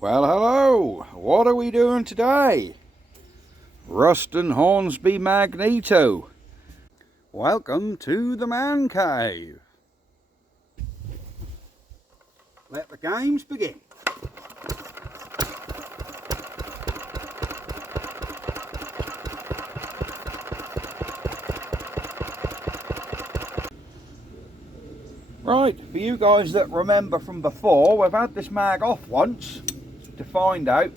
Well, hello. What are we doing today? Ruston Hornsby Magneto. Welcome to the man cave. Let the games begin. Right, for you guys that remember from before, we've had this mag off once to find out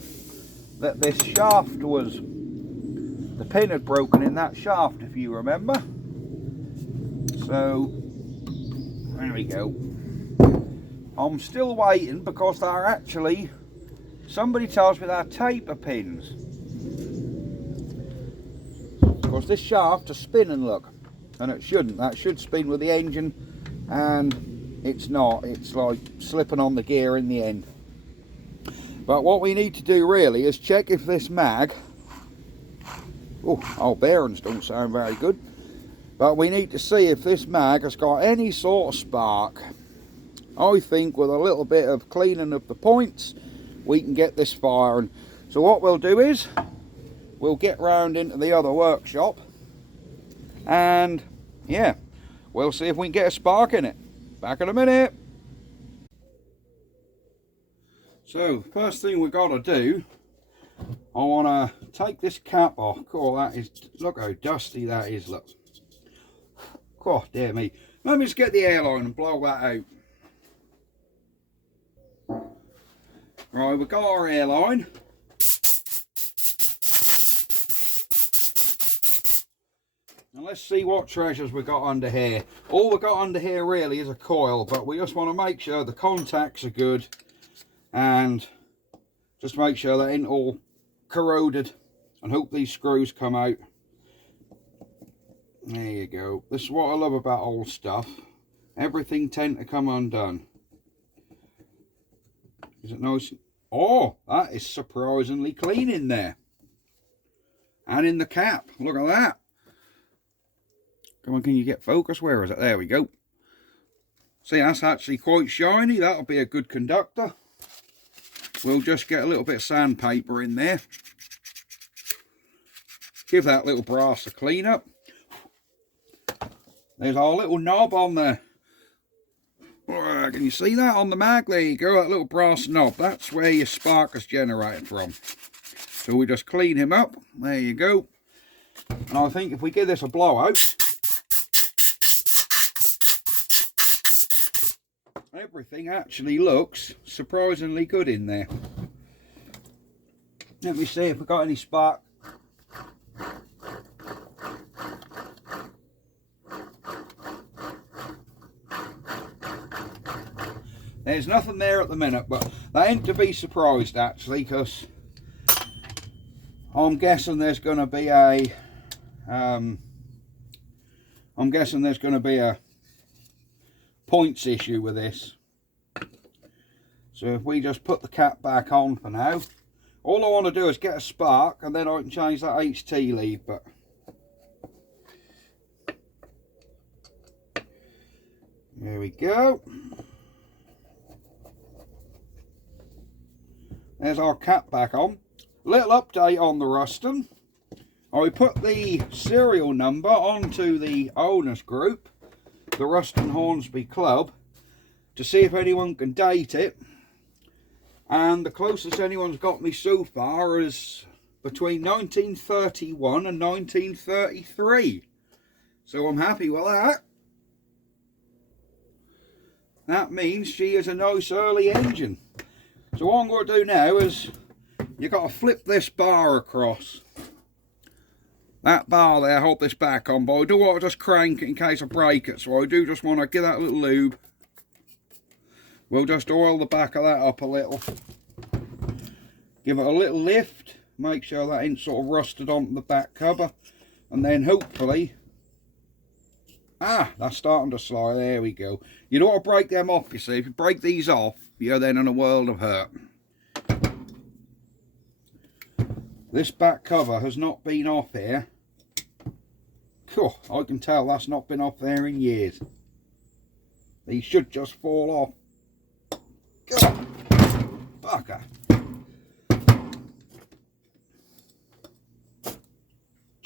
that this shaft was, the pin had broken in that shaft, if you remember. So, there we go. I'm still waiting because they're actually, somebody tells me they're taper pins. Because this shaft is spinning, look, and it shouldn't. That should spin with the engine, and it's not. It's like slipping on the gear in the end. But what we need to do really is check if this mag, our bearings don't sound very good, but we need to see if this mag has got any sort of spark. I think with a little bit of cleaning of the points we can get this firing. So what we'll do is we'll get round into the other workshop and yeah, we'll see if we can get a spark in it. Back in a minute. So first thing we've got to do, I want to take this cap off. Oh, that is, look how dusty that is, look. God dear me. Let me just get the airline and blow that out. Right, we've got our airline. And let's see what treasures we've got under here. All we've got under here really is a coil, but we just want to make sure the contacts are good and just make sure they ain't all corroded, and hope these screws come out. There you go. This is what I love about old stuff. Everything tends to come undone. Is it nice? Oh, that is surprisingly clean in there. And in the cap. Look at that. Come on, can you get focus? Where is it? There we go. See, that's actually quite shiny. That'll be a good conductor. We'll just get a little bit of sandpaper in there. Give that little brass a clean up. There's our little knob on there. Can you see that on the mag? There you go, that little brass knob. That's where your spark is generated from. So we just clean him up. There you go. And I think if we give this a blowout, everything actually looks surprisingly good in there. Let me see if we've got any spark. There's nothing there at the minute, but they ain't to be surprised actually, because I'm guessing there's going to be a points issue with this. So if we just put the cap back on for now, all I want to do is get a spark and then I can change that HT lead. But there we go. There's our cap back on. Little update on the Ruston. I put the serial number onto the owners group, the Ruston Hornsby Club, to see if anyone can date it. And the closest anyone's got me so far is between 1931 and 1933. So I'm happy with that. That means she is a nice early engine. So what I'm going to do now is, you've got to flip this bar across. That bar there, hold this back on, but I do want to just crank it in case I break it. So I do just want to give that a little lube. We'll just oil the back of that up a little. Give it a little lift. Make sure that ain't sort of rusted onto the back cover. And then hopefully... that's starting to slide. There we go. You don't want to break them off, you see. If you break these off, you're then in a world of hurt. This back cover has not been off here. Cool, I can tell that's not been off there in years. These should just fall off. God, fucker.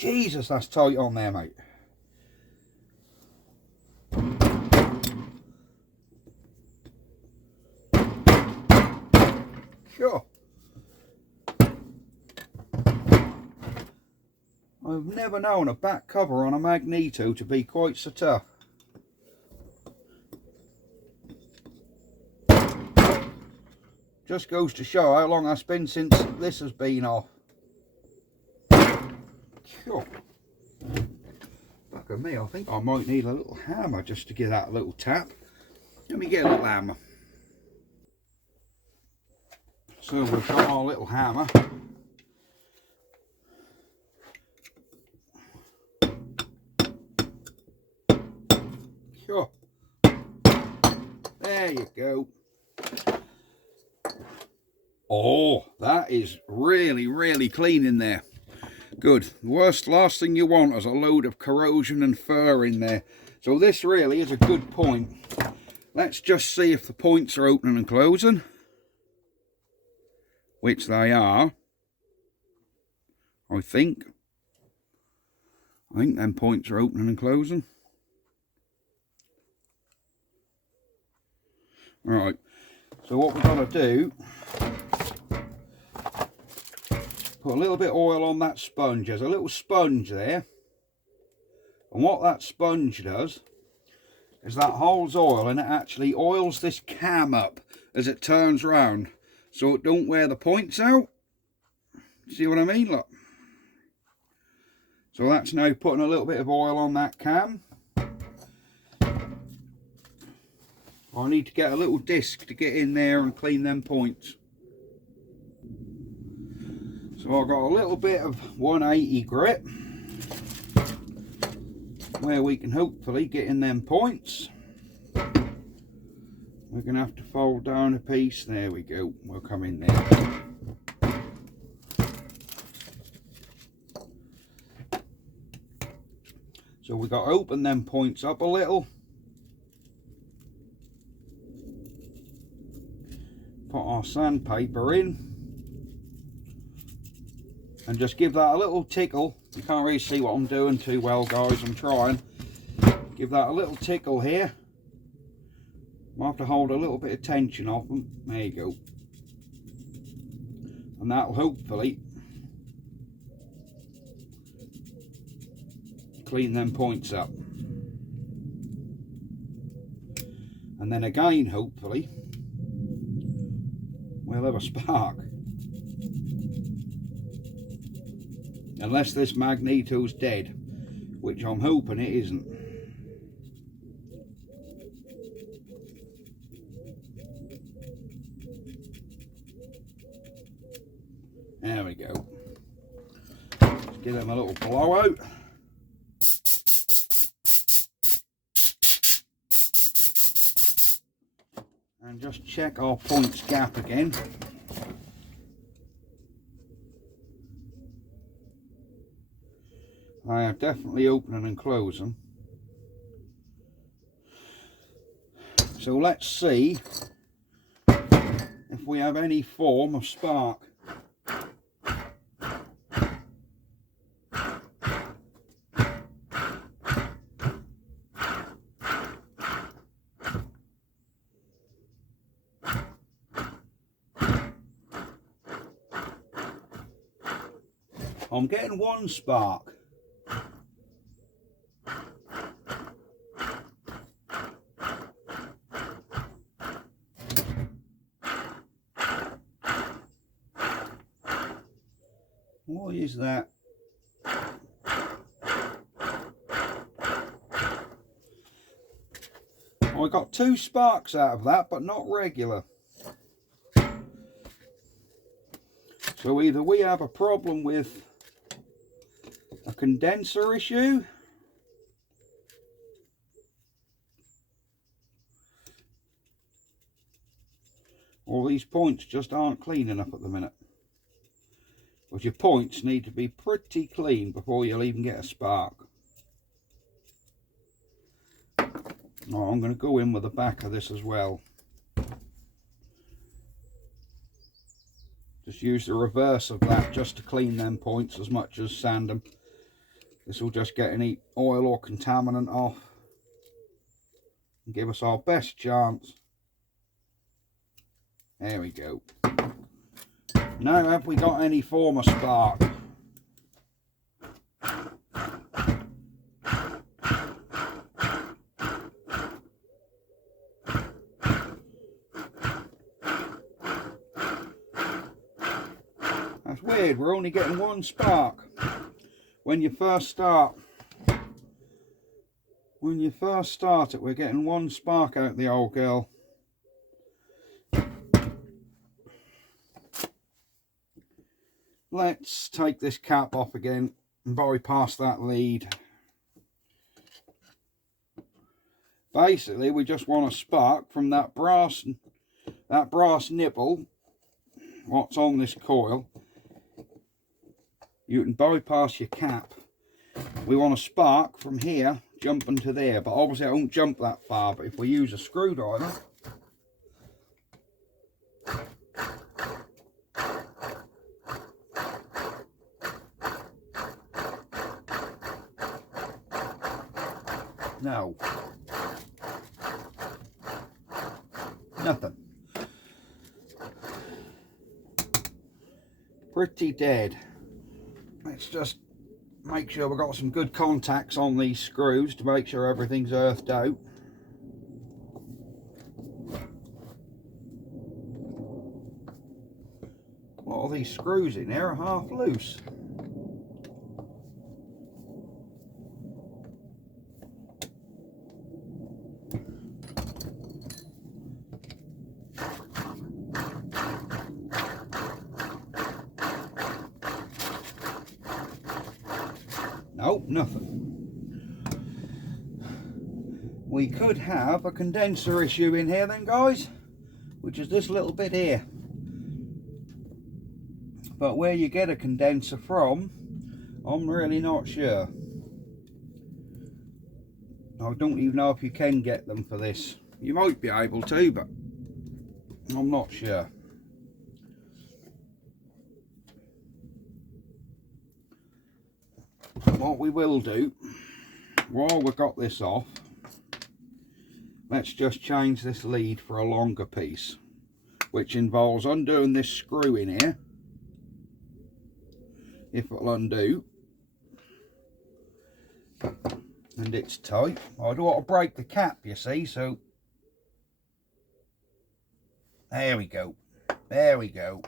Jesus, that's tight on there, mate. Sure. I've never known a back cover on a Magneto to be quite so tough. Just goes to show how long it's been since this has been off. Sure. Look at me, I think I might need a little hammer just to give that a little tap. Let me get a little hammer. So we've got our little hammer. Sure. There you go. Oh, that is really, really clean in there. Good. Last thing you want is a load of corrosion and fur in there. So this really is a good point. Let's just see if the points are opening and closing. Which they are. I think them points are opening and closing. Right. So what we've got to do, put a little bit of oil on that sponge. There's a little sponge there, and what that sponge does is that holds oil, and it actually oils this cam up as it turns round, so it don't wear the points out. See what I mean? Look. So that's now putting a little bit of oil on that cam. I need to get a little disc to get in there and clean them points. So I've got a little bit of 180 grit where we can hopefully get in them points. We're going to have to fold down a piece. There we go. We'll come in there. So we've got to open them points up a little. Put our sandpaper in and just give that a little tickle. You can't really see what I'm doing too well, guys. I'm trying. Give that a little tickle here. I'll have to hold a little bit of tension off them. There you go. And that'll hopefully clean them points up. And then again, hopefully, we'll have a spark. Unless this Magneto's dead, which I'm hoping it isn't. There we go. Let's give them a little blowout. And just check our points gap again. I are definitely opening and closing. So let's see if we have any form of spark. I'm getting one spark. What is that? I got 2 sparks out of that, but not regular. So either we have a problem with a condenser issue, or these points just aren't clean enough at the minute. But your points need to be pretty clean before you'll even get a spark. Oh, I'm going to go in with the back of this as well. Just use the reverse of that just to clean them points as much as sand them. This will just get any oil or contaminant off and give us our best chance. There we go. Now, have we got any form of spark? That's weird, we're only getting one spark. When you first start it, we're getting one spark out of the old girl. Let's take this cap off again and bypass that lead. Basically, we just want a spark from that brass nipple, what's on this coil. You can bypass your cap. We want a spark from here jumping to there, but obviously I won't jump that far. But if we use a screwdriver, no, nothing. Pretty dead. Let's just make sure we've got some good contacts on these screws to make sure everything's earthed out. A lot of these screws in there are half loose. Nope, nothing. We could have a condenser issue in here then, guys, which is this little bit here. But where you get a condenser from, I'm really not sure. I don't even know if you can get them for this. You might be able to, but I'm not sure. What we will do, while we've got this off, let's just change this lead for a longer piece, which involves undoing this screw in here, if it'll undo, and it's tight. I don't want to break the cap, you see, so there we go, there we go.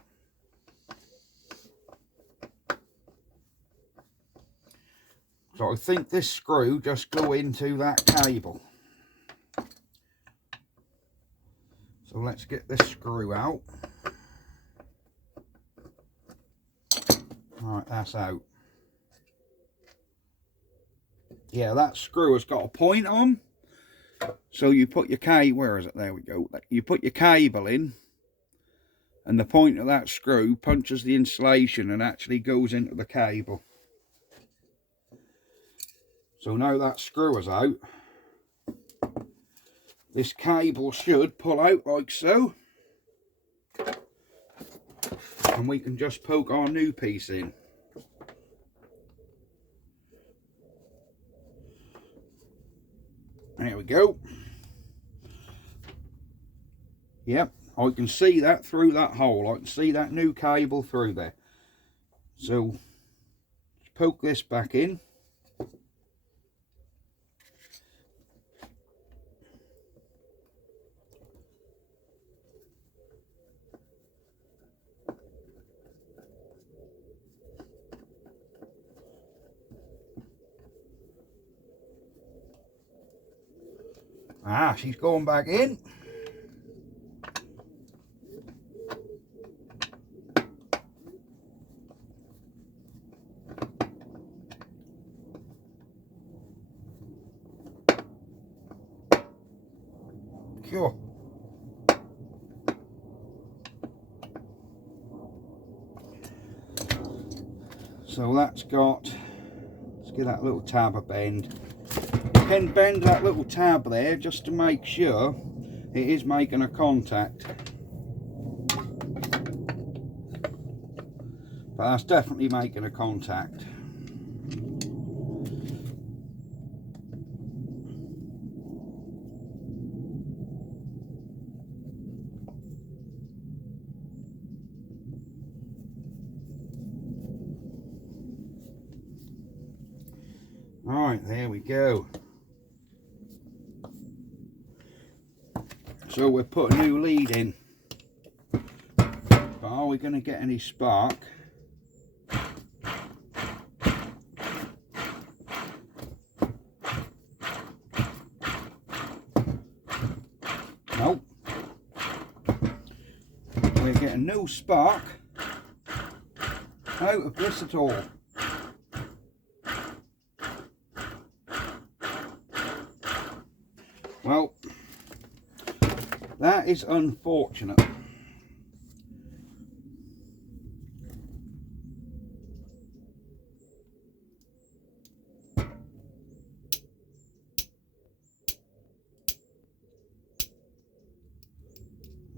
So I think this screw just go into that cable. So let's get this screw out. Right, that's out. Yeah, that screw has got a point on. So you put your cable, where is it? There we go. You put your cable in, and the point of that screw punches the insulation and actually goes into the cable. So now that screw is out, this cable should pull out like so, and we can just poke our new piece in. There we go. Yep, I can see that through that hole. I can see that new cable through there. So poke this back in. Ah, she's going back in. Sure. So that's got, let's give that little tab a bend. You can bend that little tab there just to make sure it is making a contact. But that's definitely making a contact. Right, there we go. So we'll put a new lead in. But are we going to get any spark? Nope. We're getting no spark out of this at all. Well, that is unfortunate.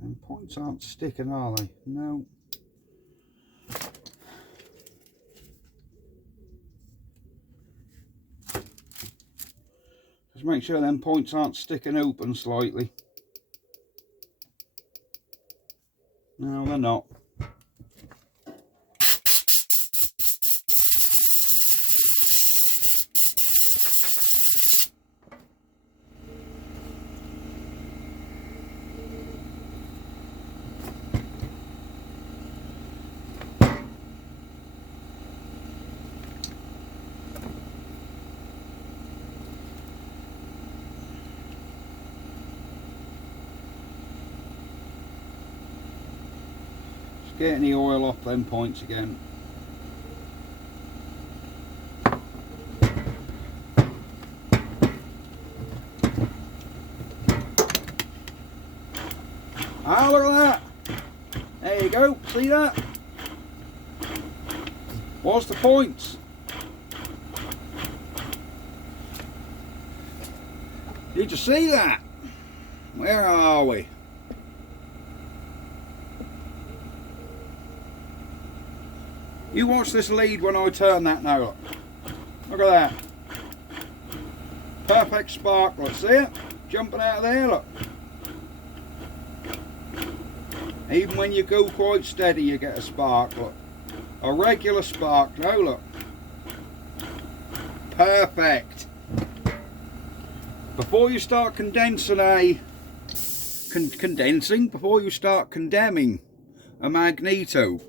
And points aren't sticking, are they? No. Just make sure them points aren't sticking open slightly. No, they're not. Get any oil off them points again. Ah, look at that. There you go. See that? What's the points? Did you see that? Where are we? You watch this lead when I turn that now, look. Look at that. Perfect sparklet, see it? Jumping out of there, look. Even when you go quite steady, you get a spark, look. A regular spark, now look. Perfect. Before you start condensing before you start condemning a Magneto,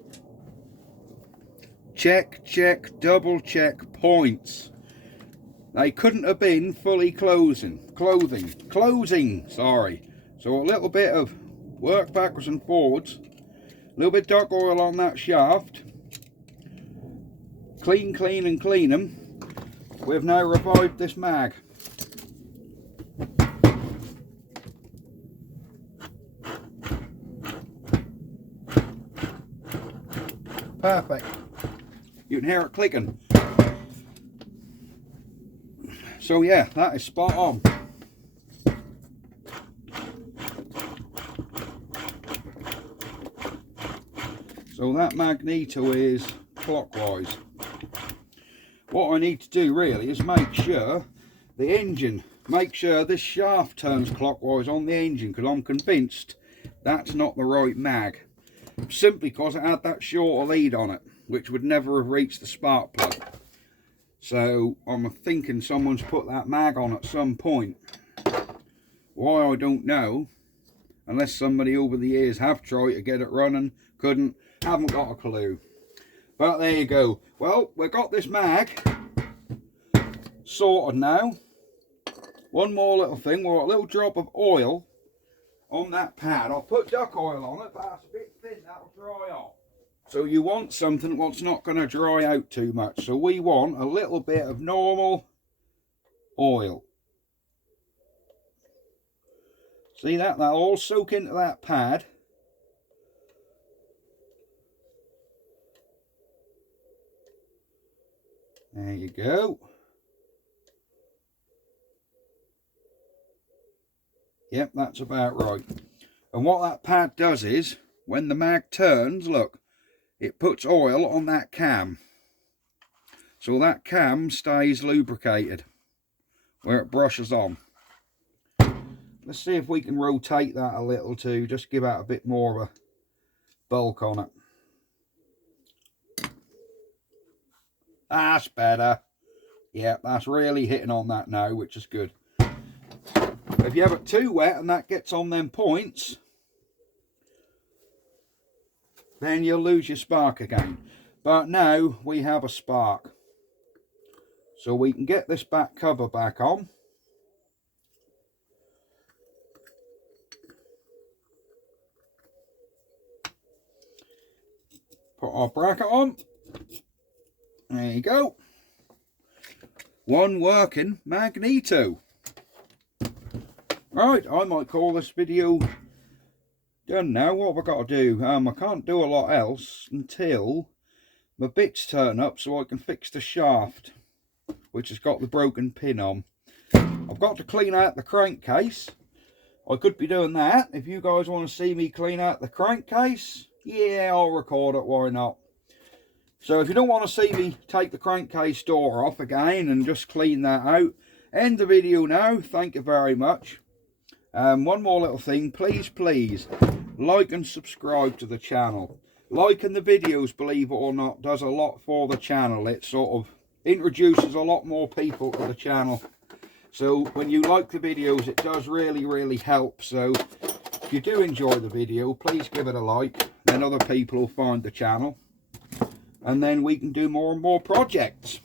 check, double check points. They couldn't have been fully closing, sorry. So a little bit of work backwards and forwards, a little bit duck oil on that shaft, clean them. We've now revived this mag. Perfect. You can hear it clicking. So yeah, that is spot on. So that Magneto is clockwise. What I need to do really is make sure the engine, make sure this shaft turns clockwise on the engine, because I'm convinced that's not the right mag. Simply because it had that shorter lead on it, which would never have reached the spark plug. So I'm thinking someone's put that mag on at some point. Why, I don't know, unless somebody over the years have tried to get it running, couldn't, haven't got a clue. But there you go. Well, we've got this mag sorted now. One more little thing, we've got a little drop of oil on that pad. I'll put duck oil on it, but that's a bit thin, that'll dry off. So you want something that's not going to dry out too much. So we want a little bit of normal oil. See that? That'll all soak into that pad. There you go. Yep, that's about right. And what that pad does is, when the mag turns, look, it puts oil on that cam. So that cam stays lubricated where it brushes on. Let's see if we can rotate that a little too, just give out a bit more of a bulk on it. That's better. Yeah, that's really hitting on that now, which is good. If you have it too wet and that gets on them points, then you'll lose your spark again. But now we have a spark. So we can get this back cover back on. Put our bracket on. There you go. One working Magneto. Right, I might call this video done now. What have I got to do? I can't do a lot else until my bits turn up so I can fix the shaft, which has got the broken pin on. I've got to clean out the crankcase. I could be doing that. If you guys want to see me clean out the crankcase, yeah, I'll record it, why not? So if you don't want to see me take the crankcase door off again and just clean that out, end the video now. Thank you very much. One more little thing, please like and subscribe to the channel. Liking the videos, believe it or not, does a lot for the channel. It sort of introduces a lot more people to the channel. So when you like the videos, it does really help. So if you do enjoy the video, please give it a like, then other people will find the channel, and then we can do more and more projects.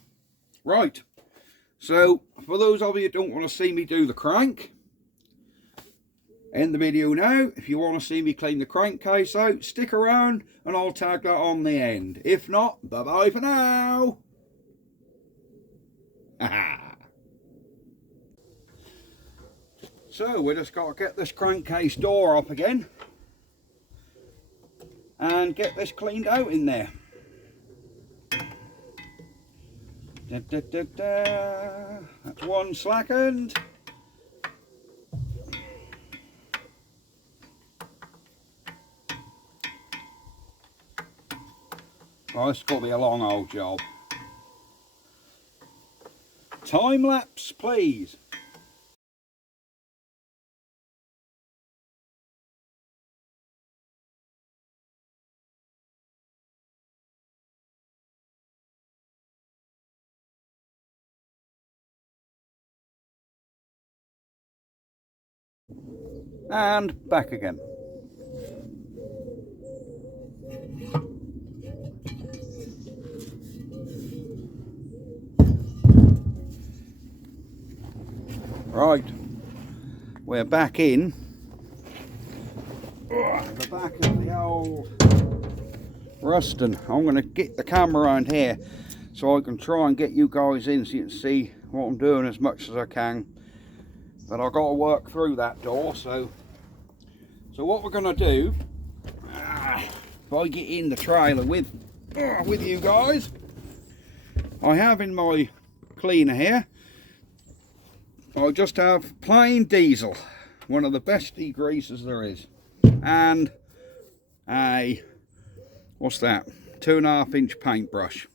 Right, so for those of you who don't want to see me do the crank, end the video now. If you want to see me clean the crankcase out, stick around and I'll tag that on the end. If not, bye bye for now. So we just got to get this crankcase door up again and get this cleaned out in there. That's one slackened. Oh, this has got to be a long old job. Time lapse, please. And back again. Right, we're back in the back of the old Ruston. I'm going to get the camera around here so I can try and get you guys in so you can see what I'm doing as much as I can. But I've got to work through that door, so what we're going to do, if I get in the trailer with you guys, I have in my cleaner here, I just have plain diesel, one of the best degreasers there is, and a, what's that, 2.5 inch paintbrush.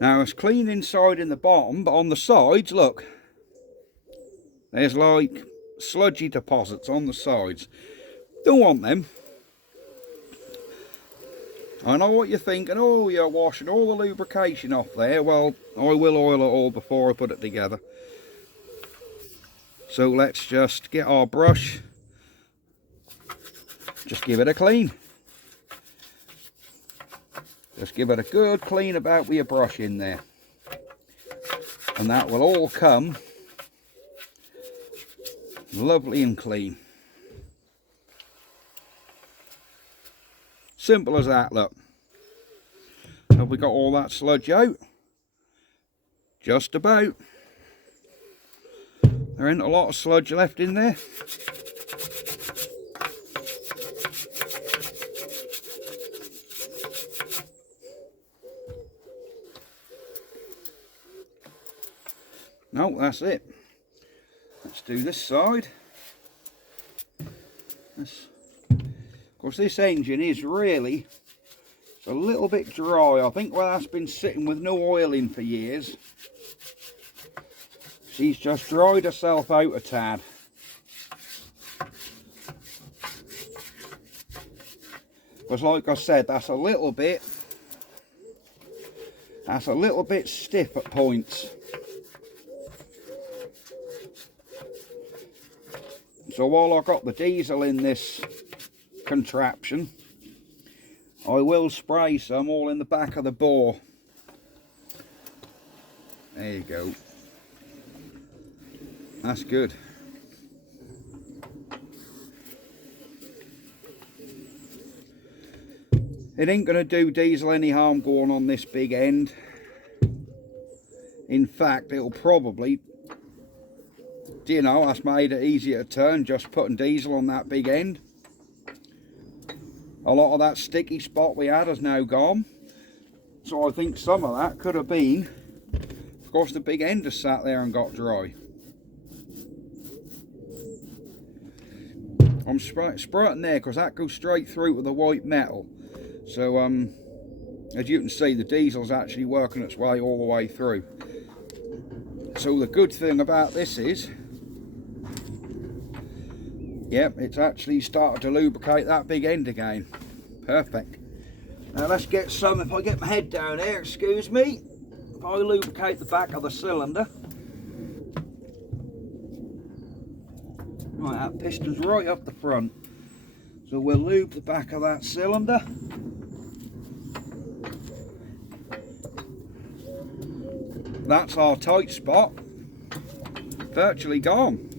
Now it's clean inside in the bottom, but on the sides, look, there's like sludgy deposits on the sides. Don't want them. I know what you're thinking, oh, you're washing all the lubrication off there. Well, I will oil it all before I put it together. So let's just get our brush, just give it a clean. Just give it a good clean about with your brush in there. And that will all come lovely and clean. Simple as that, look. Have we got all that sludge out? Just about. There ain't a lot of sludge left in there. No, that's it. Let's do this side. Of course, this engine is really, it's a little bit dry. I think where that's been sitting with no oil in for years, she's just dried herself out a tad. Because like I said, that's a little bit stiff at points. So while I've got the diesel in this contraption, I will spray some all in the back of the bore. There you go. That's good. It ain't going to do diesel any harm going on this big end. In fact, it'll probably, you know, that's made it easier to turn, just putting diesel on that big end. A lot of that sticky spot we had has now gone. So I think some of that could have been, of course, the big end just sat there and got dry. I'm spraying there because that goes straight through with the white metal. So as you can see, the diesel's actually working its way all the way through. So the good thing about this is, yep, it's actually started to lubricate that big end again. Perfect. Now let's get some, if I get my head down here, excuse me, if I lubricate the back of the cylinder. Right, that piston's right up the front. So we'll lube the back of that cylinder. That's our tight spot, virtually gone.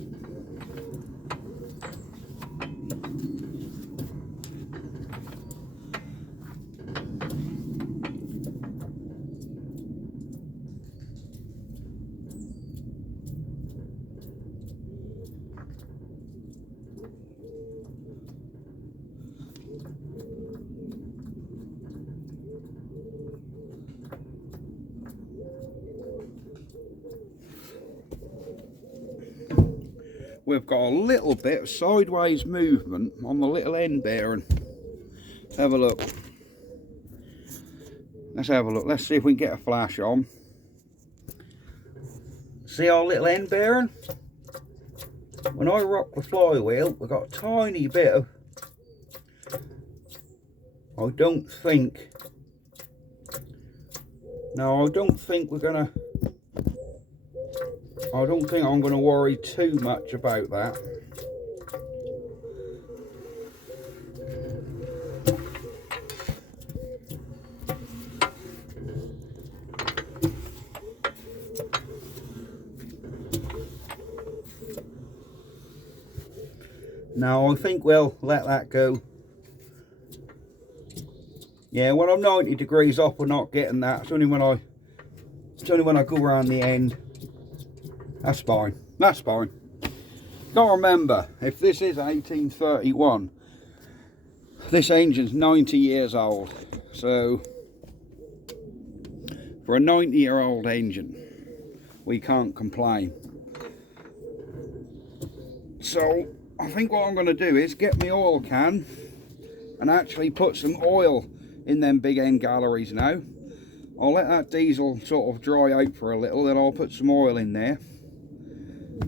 We've got a little bit of sideways movement on the little end bearing. Let's have a look. Let's have a look. Let's see if we can get a flash on. See our little end bearing? When I rock the flywheel, we've got a tiny bit of, I don't think I'm going to worry too much about that. Now I think we'll let that go. Yeah, when I'm 90 degrees off, we're not getting that. It's only when I go around the end. That's fine. That's fine. Got to remember, if this is 1831, this engine's 90 years old. So for a 90-year-old engine, we can't complain. So I think what I'm going to do is get my oil can and actually put some oil in them big end galleries now. I'll let that diesel sort of dry out for a little, then I'll put some oil in there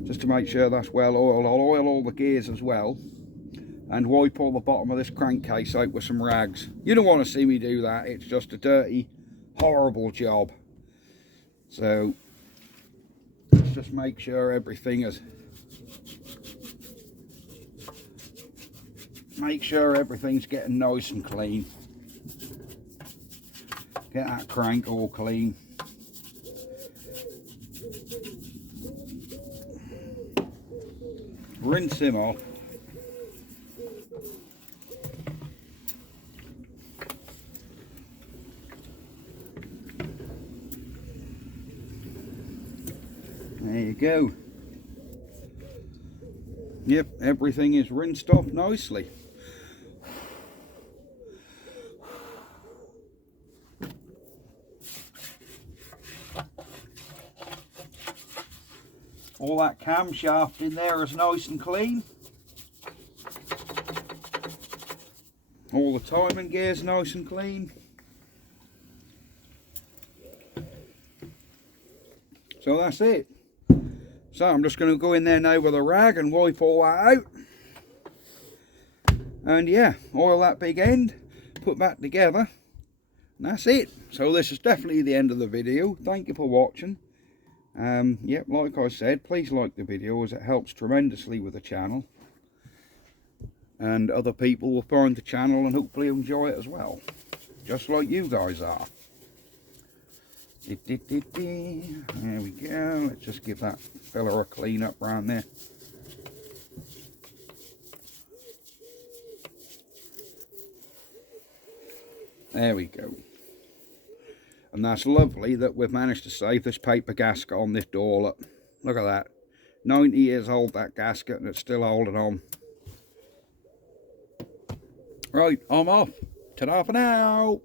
just to make sure that's well oiled. I'll oil all the gears as well and wipe all the bottom of this crankcase out with some rags. You don't want to see me do that. It's just a dirty, horrible job. So let's just make sure everything is, make sure everything's getting nice and clean. Get that crank all clean. Rinse him off. There you go. Yep, everything is rinsed off nicely. All that camshaft in there is nice and clean. All the timing gear's nice and clean. So that's it. So I'm just going to go in there now with a rag and wipe all that out. And yeah, oil that big end, put that together, and that's it. So this is definitely the end of the video. Thank you for watching. Yep, like I said, please like the video as it helps tremendously with the channel. and other people will find the channel and hopefully enjoy it as well, just like you guys are. There we go. Let's just give that fella a clean up around there. There we go. And that's lovely that we've managed to save this paper gasket on this door. Look at that. 90 years old, that gasket, and it's still holding on. Right, I'm off. Ta-da for now.